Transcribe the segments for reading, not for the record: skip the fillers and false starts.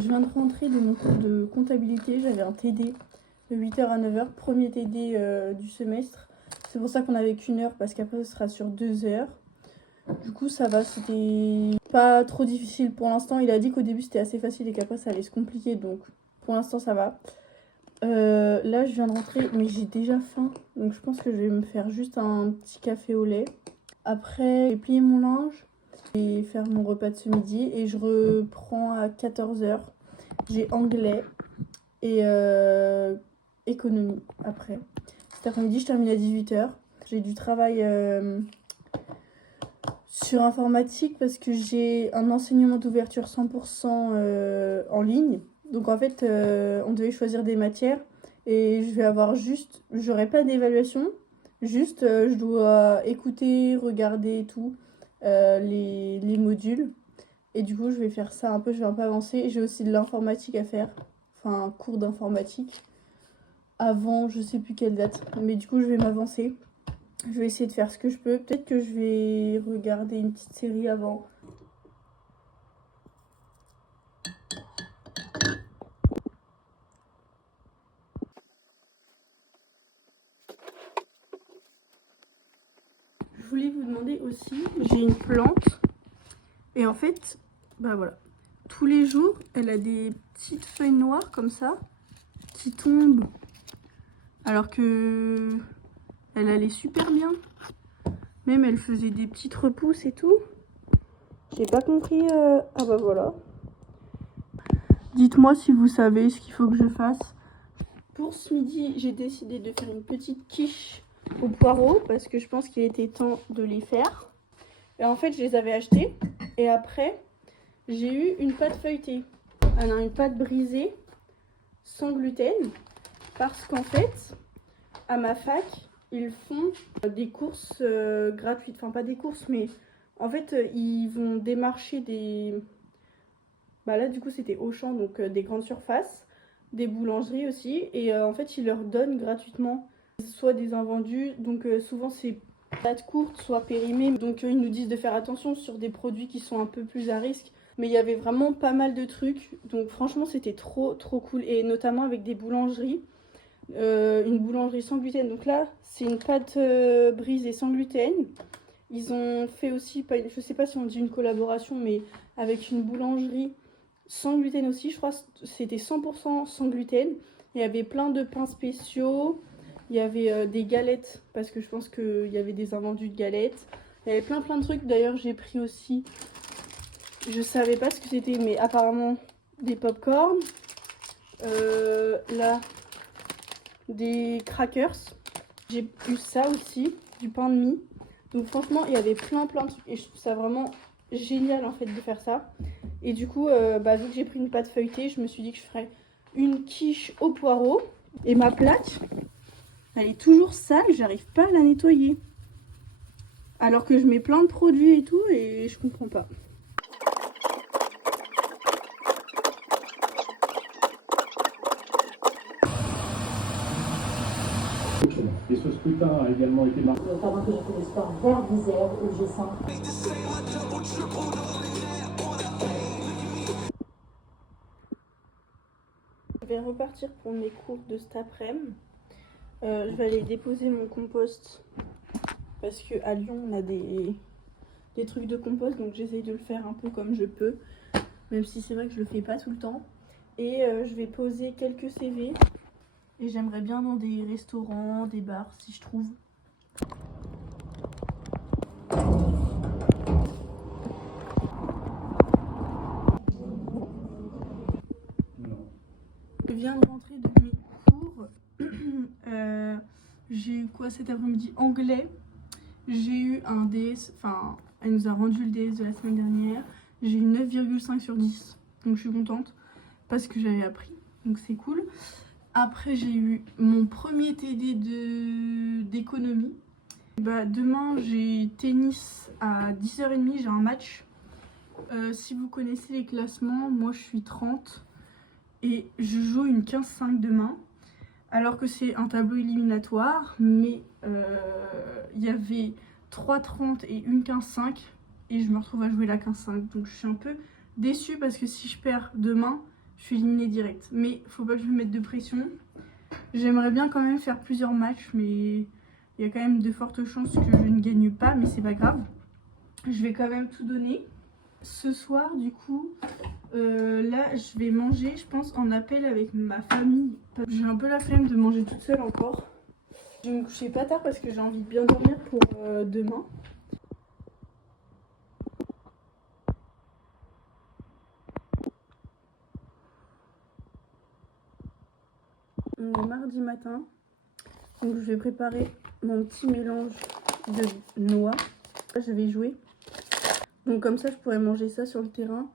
Je viens de rentrer de mon cours de comptabilité, j'avais un TD de 8h à 9h, premier TD du semestre. C'est pour ça qu'on avait qu'une heure parce qu'après ce sera sur 2 heures. Du coup ça va, c'était pas trop difficile pour l'instant. Il a dit qu'au début c'était assez facile et qu'après ça allait se compliquer, donc pour l'instant ça va. Là je viens de rentrer mais j'ai déjà faim, donc je pense que je vais me faire juste un petit café au lait. Après j'ai plié mon linge et faire mon repas de ce midi et je reprends à 14h. J'ai anglais et économie après. Cet après-midi je termine à 18h. J'ai du travail sur informatique parce que j'ai un enseignement d'ouverture 100% en ligne. Donc en fait on devait choisir des matières et je vais avoir juste, j'aurai pas d'évaluation, juste je dois écouter, regarder et tout les modules. Et du coup je vais faire ça un peu, je vais un peu avancer. J'ai aussi de l'informatique à faire, enfin un cours d'informatique avant je sais plus quelle date, mais du coup je vais m'avancer. Je vais essayer de faire ce que je peux. Peut-être que je vais regarder une petite série avant. Je voulais vous demander aussi, j'ai une plante. Et en fait, bah voilà. Tous les jours, elle a des petites feuilles noires comme ça qui tombent. Alors que elle allait super bien. Même elle faisait des petites repousses et tout. J'ai pas compris. Ah bah voilà. Dites-moi si vous savez ce qu'il faut que je fasse. Pour ce midi, j'ai décidé de faire une petite quiche aux poireaux parce que je pense qu'il était temps de les faire. Et en fait, je les avais achetés. Et après, j'ai eu une pâte feuilletée. Alors, une pâte brisée sans gluten. Parce qu'en fait, à ma fac, ils font des courses gratuites. Enfin, pas des courses, mais en fait, ils vont démarcher des... Bah là, du coup, c'était Auchan, donc des grandes surfaces, des boulangeries aussi. Et en fait, ils leur donnent gratuitement soit des invendus. Donc souvent, c'est pâtes courtes, soit périmées. Donc ils nous disent de faire attention sur des produits qui sont un peu plus à risque. Mais il y avait vraiment pas mal de trucs. Donc franchement, c'était trop cool. Et notamment avec des boulangeries. Une boulangerie sans gluten. Donc là, c'est une pâte brisée sans gluten. Ils ont fait aussi, je sais pas si on dit une collaboration, mais avec une boulangerie sans gluten aussi. Je crois que c'était 100% sans gluten. Il y avait plein de pains spéciaux. Il y avait des galettes, parce que je pense qu'il y avait des invendus de galettes. Il y avait plein de trucs. D'ailleurs, j'ai pris aussi, je savais pas ce que c'était, mais apparemment des pop-corn. Là, des crackers. J'ai eu ça aussi, du pain de mie. Donc franchement, il y avait plein de trucs. Et je trouve ça vraiment génial en fait de faire ça. Et du coup, vu que j'ai pris une pâte feuilletée, je me suis dit que je ferais une quiche au poireau. Et ma plaque, elle est toujours sale, j'arrive pas à la nettoyer. Alors que je mets plein de produits et tout, et je comprends pas. Et ce scrutin a également été marqué. Pendant que j'ai fait le sport vers 10h, où j'ai senti. Je vais repartir pour mes cours de cet après-midi. Je vais aller déposer mon compost parce qu'à Lyon on a des trucs de compost, donc j'essaye de le faire un peu comme je peux, même si c'est vrai que je le fais pas tout le temps. Et je vais poser quelques CV et j'aimerais bien dans des restaurants, des bars si je trouve. Je viens de rentrer de mes cours. J'ai eu quoi cet après-midi? Anglais. J'ai eu un DS, enfin elle nous a rendu le DS de la semaine dernière. J'ai eu 9,5 sur 10, donc je suis contente parce que j'avais appris, donc c'est cool. Après j'ai eu mon premier TD d'économie. Demain j'ai tennis à 10h30, j'ai un match. Si vous connaissez les classements, moi je suis 30 et je joue une 15-5 demain. Alors que c'est un tableau éliminatoire, mais il y avait 3-30 et une 15-5 et je me retrouve à jouer la 15-5. Donc je suis un peu déçue parce que si je perds demain, je suis éliminée direct. Mais faut pas que je me mette de pression. J'aimerais bien quand même faire plusieurs matchs, mais il y a quand même de fortes chances que je ne gagne pas, mais c'est pas grave. Je vais quand même tout donner. Ce soir, du coup, là, je vais manger, je pense, en appel avec ma famille. J'ai un peu la flemme de manger toute seule encore. Je vais me coucher pas tard parce que j'ai envie de bien dormir pour demain. On est mardi matin, donc je vais préparer mon petit mélange de noix. Je vais jouer, donc comme ça je pourrais manger ça sur le terrain.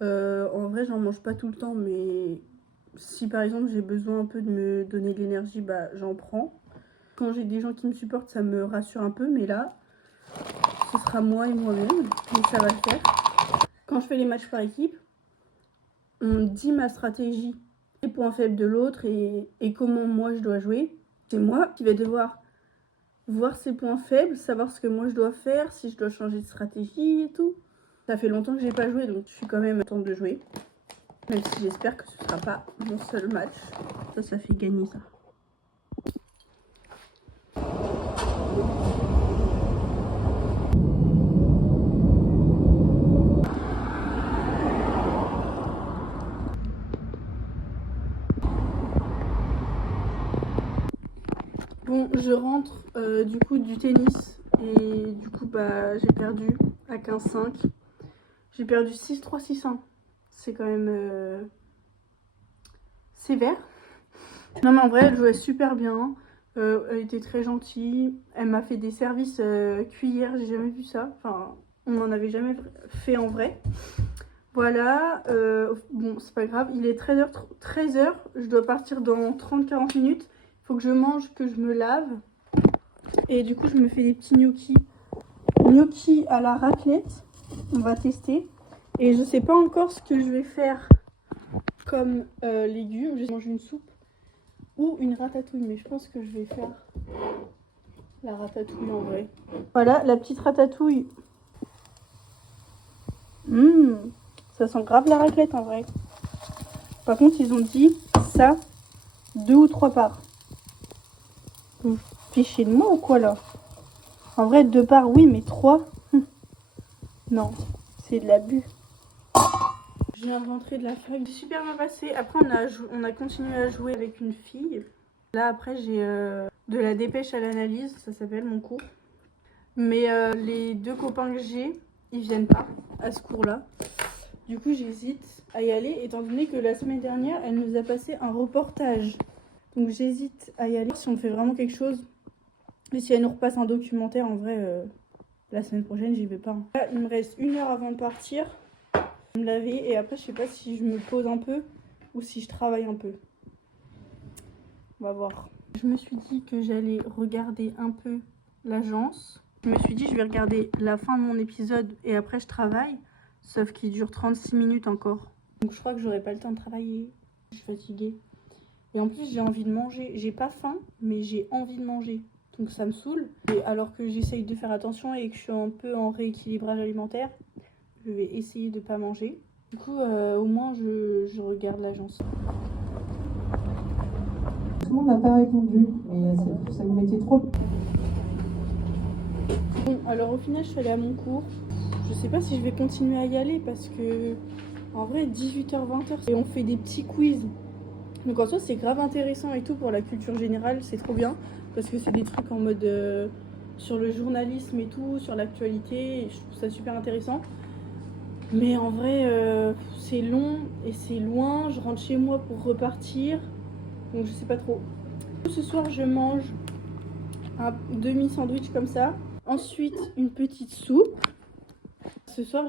En vrai j'en mange pas tout le temps, mais si par exemple j'ai besoin un peu de me donner de l'énergie, bah j'en prends. Quand j'ai des gens qui me supportent, ça me rassure un peu, mais là ce sera moi et moi-même, mais ça va le faire. Quand je fais les matchs par équipe, on dit ma stratégie, les points faibles de l'autre et comment moi je dois jouer. C'est moi qui vais devoir voir ses points faibles, savoir ce que moi je dois faire, si je dois changer de stratégie et tout. Ça fait longtemps que j'ai pas joué, donc je suis quand même à temps de jouer. Même si j'espère que ce sera pas mon seul match. Ça fait gagner ça. Bon, je rentre du coup du tennis et du coup bah j'ai perdu à 15-5. J'ai perdu 6-3, 6-1. C'est quand même sévère. Non mais en vrai elle jouait super bien. Elle était très gentille. Elle m'a fait des services cuillères, j'ai jamais vu ça. Enfin, on n'en avait jamais fait en vrai. Voilà, bon c'est pas grave, il est 13h, je dois partir dans 30-40 minutes. Il faut que je mange, que je me lave. Et du coup je me fais des petits gnocchis à la raclette. On va tester. Et je sais pas encore ce que je vais faire comme légumes. Je vais manger une soupe ou une ratatouille, mais je pense que je vais faire la ratatouille en vrai. Voilà, la petite ratatouille. Ça sent grave la raclette en vrai. Par contre, ils ont dit ça 2 ou 3 parts. Vous fichez de moi ou quoi là? En vrai, 2 parts, oui, mais 3 non, c'est de l'abus. Je viens de rentrer de la fac. C'est super bien passé. Après, on a continué à jouer avec une fille. Là, après, j'ai de la dépêche à l'analyse. Ça s'appelle mon cours. Mais les 2 copains que j'ai, ils viennent pas à ce cours-là. Du coup, j'hésite à y aller, étant donné que la semaine dernière, elle nous a passé un reportage. Donc, j'hésite à y aller si on fait vraiment quelque chose. Et si elle nous repasse un documentaire, en vrai, la semaine prochaine, j'y vais pas. Là, il me reste 1 heure avant de partir. Je vais me laver et après, je sais pas si je me pose un peu ou si je travaille un peu. On va voir. Je me suis dit que j'allais regarder un peu l'agence. Je me suis dit je vais regarder la fin de mon épisode et après je travaille. Sauf qu'il dure 36 minutes encore. Donc je crois que j'aurai pas le temps de travailler. Je suis fatiguée. Et en plus j'ai envie de manger. J'ai pas faim mais j'ai envie de manger. Donc ça me saoule. Et alors que j'essaye de faire attention et que je suis un peu en rééquilibrage alimentaire, je vais essayer de pas manger. Du coup au moins je regarde l'agence. Tout le monde n'a pas répondu, mais ça vous mettait trop. Bon, alors au final, je suis allée à mon cours. Je sais pas si je vais continuer à y aller parce que, en vrai, 18h, 20h, et on fait des petits quiz. Donc en soi, c'est grave intéressant et tout pour la culture générale, c'est trop bien parce que c'est des trucs en mode sur le journalisme et tout, sur l'actualité. Je trouve ça super intéressant. Mais en vrai, c'est long et c'est loin. Je rentre chez moi pour repartir. Donc je sais pas trop. Ce soir je mange un demi-sandwich comme ça. Ensuite une petite soupe. Ce soir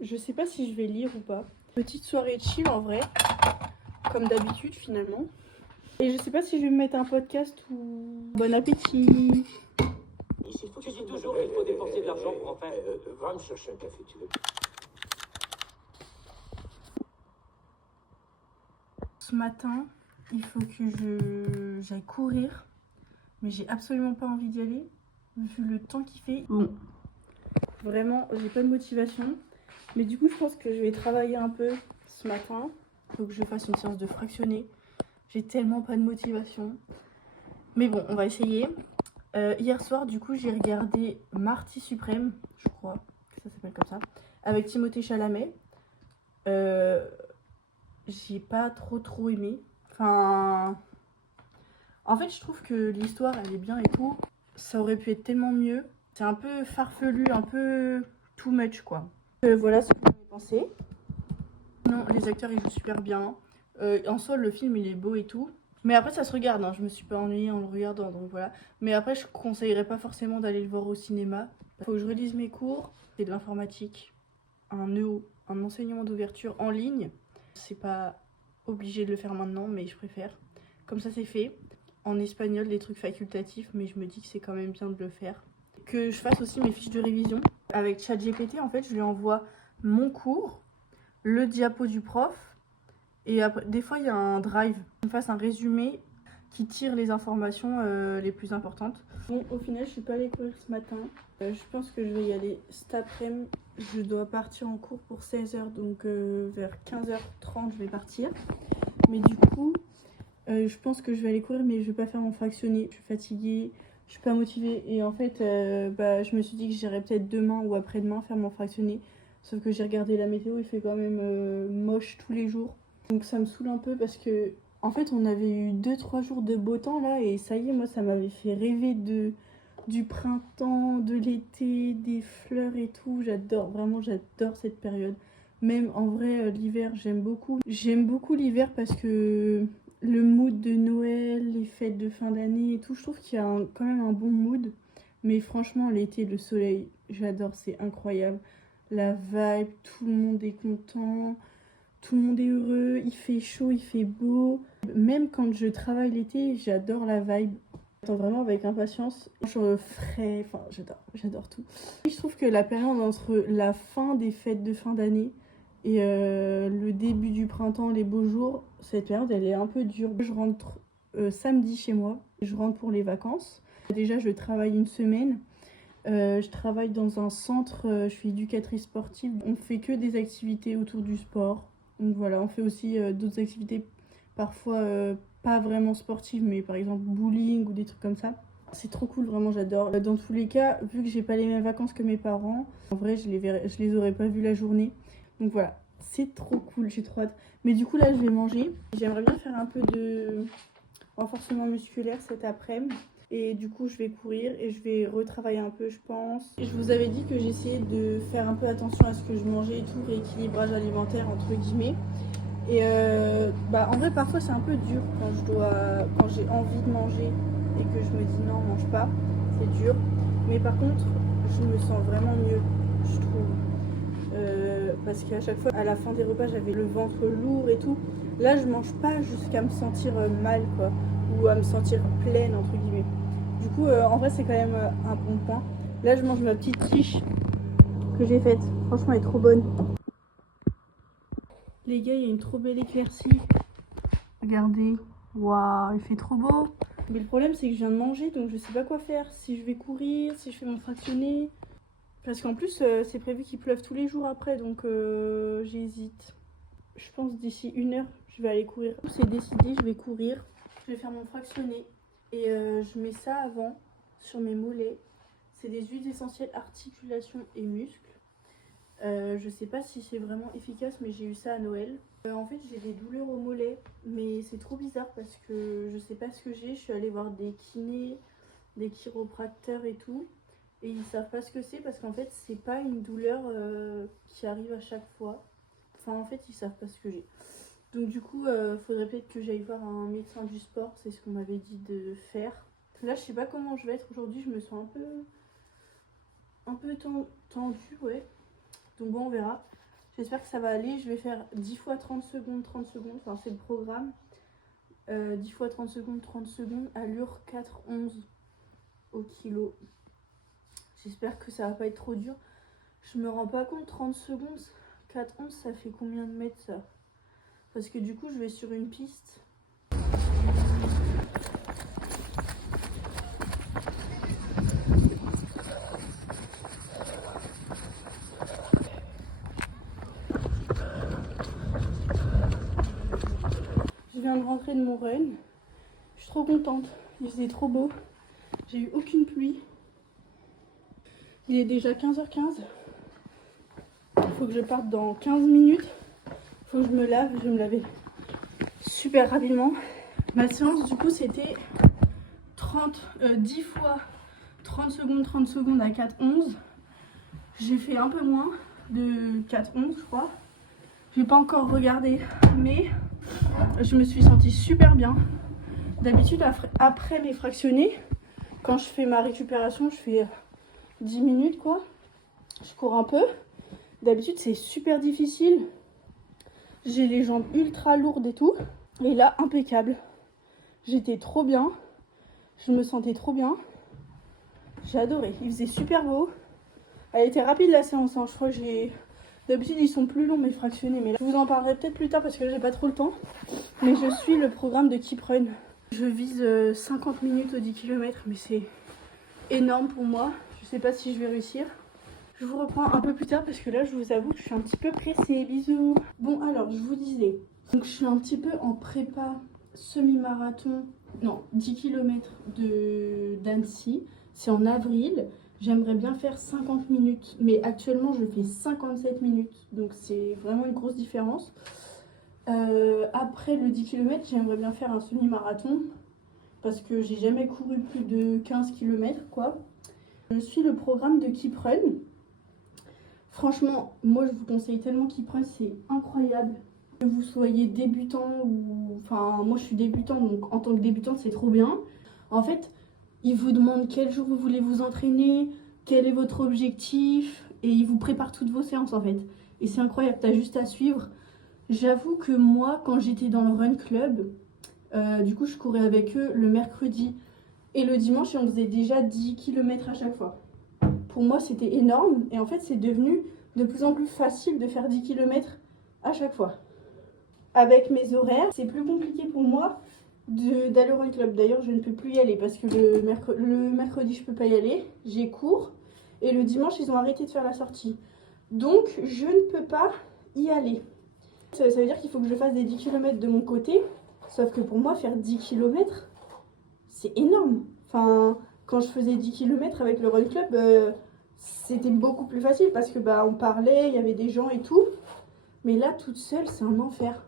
je sais pas si je vais lire ou pas. Petite soirée chill en vrai. Comme d'habitude finalement. Et je sais pas si je vais me mettre un podcast ou... Bon appétit. Tu dis toujours qu'il faut dépenser de l'argent pour en faire. Va me chercher un café, tu veux. Ce matin, il faut que j'aille courir. Mais j'ai absolument pas envie d'y aller. Vu le temps qu'il fait. Bon. Vraiment, j'ai pas de motivation. Mais du coup, je pense que je vais travailler un peu ce matin. Faut que je fasse une séance de fractionné. J'ai tellement pas de motivation. Mais bon, on va essayer. Hier soir, du coup, j'ai regardé Marty Suprême, je crois que ça s'appelle comme ça, avec Timothée Chalamet. J'ai pas trop aimé. Enfin, en fait, je trouve que l'histoire, elle est bien et tout. Ça aurait pu être tellement mieux. C'est un peu farfelu, un peu too much, quoi. Voilà ce que j'en ai pensé. Non, les acteurs, ils jouent super bien. En soi, le film, il est beau et tout. Mais après, ça se regarde, hein. Je me suis pas ennuyée en le regardant, donc voilà. Mais après, je conseillerais pas forcément d'aller le voir au cinéma. Faut que je relise mes cours. C'est de l'informatique, un enseignement d'ouverture en ligne. C'est pas obligé de le faire maintenant, mais je préfère. Comme ça, c'est fait. En espagnol, des trucs facultatifs, mais je me dis que c'est quand même bien de le faire. Que je fasse aussi mes fiches de révision. Avec ChatGPT, en fait, je lui envoie mon cours, le diapo du prof, et après, des fois, il y a un drive. Je me fasse un résumé qui tire les informations les plus importantes. Bon, au final, je suis pas allée courir ce matin. Je pense que je vais y aller cet après-midi. Je dois partir en cours pour 16h, donc vers 15h30, je vais partir. Mais du coup, je pense que je vais aller courir, mais je vais pas faire mon fractionné. Je suis fatiguée, je suis pas motivée. Et en fait, je me suis dit que j'irais peut-être demain ou après-demain faire mon fractionné. Sauf que j'ai regardé la météo, il fait quand même moche tous les jours. Donc ça me saoule un peu parce que, en fait, on avait eu 2-3 jours de beau temps là. Et ça y est, moi, ça m'avait fait rêver du printemps, de l'été, des fleurs et tout. J'adore, vraiment, j'adore cette période. Même en vrai, l'hiver, j'aime beaucoup. J'aime beaucoup l'hiver parce que le mood de Noël, les fêtes de fin d'année et tout, je trouve qu'il y a quand même un bon mood. Mais franchement, l'été, le soleil, j'adore, c'est incroyable. La vibe, tout le monde est content, tout le monde est heureux, il fait chaud, il fait beau. Même quand je travaille l'été, j'adore la vibe. J'attends vraiment avec impatience. Je ferai, enfin j'adore tout. Je trouve que la période entre la fin des fêtes de fin d'année et le début du printemps, les beaux jours, cette période elle est un peu dure. Je rentre samedi chez moi, je rentre pour les vacances. Déjà je travaille une semaine. Je travaille dans un centre, je suis éducatrice sportive. On fait que des activités autour du sport. Donc voilà, on fait aussi d'autres activités parfois pas vraiment sportives, mais par exemple bowling ou des trucs comme ça. C'est trop cool, vraiment j'adore. Dans tous les cas, vu que j'ai pas les mêmes vacances que mes parents, en vrai je les aurais pas vus la journée. Donc voilà, c'est trop cool, j'ai trop hâte. Mais du coup là je vais manger. J'aimerais bien faire un peu de renforcement musculaire cet après-midi. Et du coup, je vais courir et je vais retravailler un peu, je pense. Je vous avais dit que j'essayais de faire un peu attention à ce que je mangeais et tout, rééquilibrage alimentaire entre guillemets. Et en vrai, parfois c'est un peu dur quand j'ai envie de manger et que je me dis non, mange pas. C'est dur. Mais par contre, je me sens vraiment mieux, je trouve. Parce qu'à chaque fois, à la fin des repas, j'avais le ventre lourd et tout. Là, je mange pas jusqu'à me sentir mal, quoi. Ou à me sentir pleine, entre guillemets. Du coup, en vrai, c'est quand même un bon point. Là, je mange ma petite quiche que j'ai faite. Franchement, elle est trop bonne. Les gars, il y a une trop belle éclaircie. Regardez. Waouh, il fait trop beau. Mais le problème, c'est que je viens de manger, donc je sais pas quoi faire. Si je vais courir, si je fais mon fractionné. Parce qu'en plus, c'est prévu qu'il pleuve tous les jours après, donc j'hésite. Je pense d'ici 1 heure, je vais aller courir. C'est décidé, je vais courir. Je vais faire mon fractionné. Et je mets ça avant sur mes mollets. C'est des huiles essentielles articulation et muscles. Je sais pas si c'est vraiment efficace, mais j'ai eu ça à Noël. En fait, j'ai des douleurs aux mollets, mais c'est trop bizarre parce que je sais pas ce que j'ai. Je suis allée voir des kinés, des chiropracteurs et tout. Et ils savent pas ce que c'est parce qu'en fait, c'est pas une douleur qui arrive à chaque fois. Enfin, en fait, ils savent pas ce que j'ai. Donc du coup, faudrait peut-être que j'aille voir un médecin du sport, c'est ce qu'on m'avait dit de faire. Là, je sais pas comment je vais être aujourd'hui, je me sens un peu tendue, ouais. Donc bon, on verra. J'espère que ça va aller. Je vais faire 10 fois 30 secondes, enfin c'est le programme. 10 fois 30 secondes, allure 4,11 au kilo. J'espère que ça va pas être trop dur. Je me rends pas compte, 30 secondes, 4,11 ça fait combien de mètres ça? Parce que du coup, je vais sur une piste. viens de rentrer de mon run. Je suis trop contente. Il faisait trop beau. J'ai eu aucune pluie. Il est déjà 15h15. Il faut que je parte dans 15 minutes. Il faut que je me lave. Je vais me laver super rapidement. Ma séance du coup c'était 10 fois 30 secondes à 4,11. J'ai fait un peu moins de 4,11 je crois. J'ai pas encore regardé mais je me suis sentie super bien. D'habitude après mes fractionnés, quand je fais ma récupération, je fais 10 minutes quoi. Je cours un peu. D'habitude c'est super difficile. J'ai les jambes ultra lourdes et tout. Et là impeccable. J'étais trop bien. Je me sentais trop bien. J'ai adoré. Il faisait super beau. Elle était rapide la séance. Je crois que j'ai... D'habitude ils sont plus longs mes fractionnés. Mais là, je vous en parlerai peut-être plus tard parce que j'ai pas trop le temps. Mais je suis le programme de Keep Run. Je vise 50 minutes au 10 km. Mais c'est énorme pour moi. Je sais pas si je vais réussir. Je vous reprends un peu plus tard parce que là je vous avoue que je suis un petit peu pressée. Bisous. Bon alors je vous disais. Donc je suis un petit peu en prépa semi-marathon. Non, 10 km d'Annecy. C'est en avril. J'aimerais bien faire 50 minutes. Mais actuellement, je fais 57 minutes. Donc, c'est vraiment une grosse différence. Après le 10 km, j'aimerais bien faire un semi-marathon. Parce que j'ai jamais couru plus de 15 km, quoi. Je suis le programme de Keep Run. Franchement, moi, je vous conseille tellement Keep Run. C'est incroyable. Que vous soyez débutant ou... Enfin, moi, je suis débutant. Donc, en tant que débutante, c'est trop bien. En fait... Ils vous demandent quel jour vous voulez vous entraîner, quel est votre objectif, et ils vous préparent toutes vos séances en fait. Et c'est incroyable, t'as juste à suivre. J'avoue que moi, quand j'étais dans le Run Club, du coup je courais avec eux le mercredi et le dimanche et on faisait déjà 10 km à chaque fois. Pour moi c'était énorme et en fait c'est devenu de plus en plus facile de faire 10 km à chaque fois. Avec mes horaires, c'est plus compliqué pour moi d'aller au Run Club. D'ailleurs je ne peux plus y aller parce que le mercredi je peux pas y aller, j'ai cours et le dimanche ils ont arrêté de faire la sortie, donc je ne peux pas y aller. Ça veut dire qu'il faut que je fasse des 10 km de mon côté, sauf que pour moi faire 10 km c'est énorme. Enfin quand je faisais 10 km avec le Run Club c'était beaucoup plus facile parce que on parlait, il y avait des gens et tout, mais là toute seule c'est un enfer.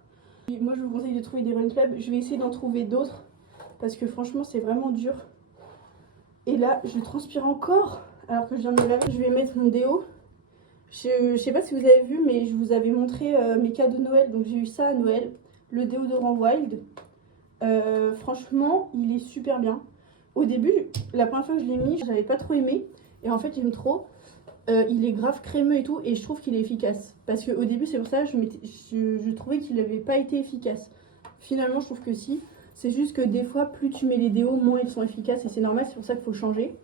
Moi je vous conseille de trouver des run clubs, je vais essayer d'en trouver d'autres parce que franchement c'est vraiment dur. Et là je transpire encore alors que je viens de me laver. Je vais mettre mon déo. Je sais pas si vous avez vu mais je vous avais montré mes cadeaux de Noël, donc j'ai eu ça à Noël, le déodorant Wild. Franchement il est super bien. Au début, la première fois que je l'ai mis, j'avais pas trop aimé et en fait j'aime trop. Il est grave crémeux et tout et je trouve qu'il est efficace parce qu'au début c'est pour ça je trouvais qu'il n'avait pas été efficace. Finalement je trouve que si, c'est juste que des fois plus tu mets les déos moins ils sont efficaces et c'est normal, c'est pour ça qu'il faut changer.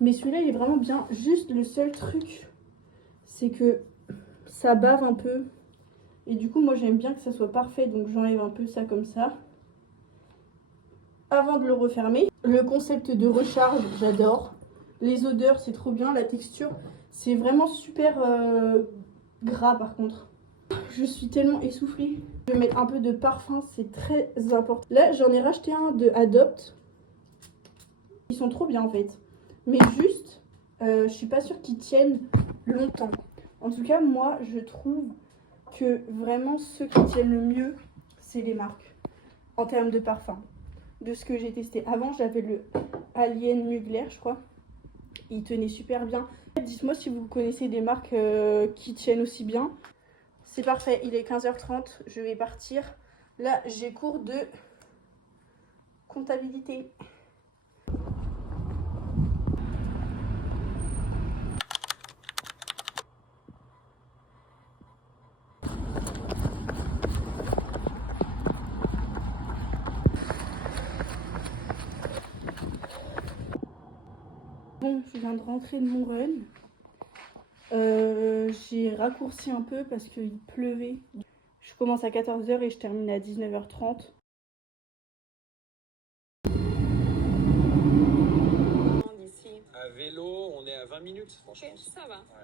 Mais celui-là il est vraiment bien, juste le seul truc c'est que ça bave un peu et du coup moi j'aime bien que ça soit parfait, donc j'enlève un peu ça comme ça avant de le refermer. Le concept de recharge j'adore, les odeurs c'est trop bien, la texture c'est vraiment super gras par contre. Je suis tellement essoufflée. Je vais mettre un peu de parfum, c'est très important. Là j'en ai racheté un de Adopt. Ils sont trop bien en fait. Mais juste, je suis pas sûre qu'ils tiennent longtemps. En tout cas moi je trouve que vraiment ceux qui tiennent le mieux c'est les marques. En termes de parfum. De ce que j'ai testé avant, j'avais le Alien Mugler je crois. Il tenait super bien. Dites-moi si vous connaissez des marques qui tiennent aussi bien. C'est parfait, il est 15h30, je vais partir. Là, j'ai cours de comptabilité. Bon, je viens de rentrer de mon run. J'ai raccourci un peu parce qu'il pleuvait. Je commence à 14h et je termine à 19h30. À vélo, on est à 20 minutes, franchement. Ok, ça va. Ouais.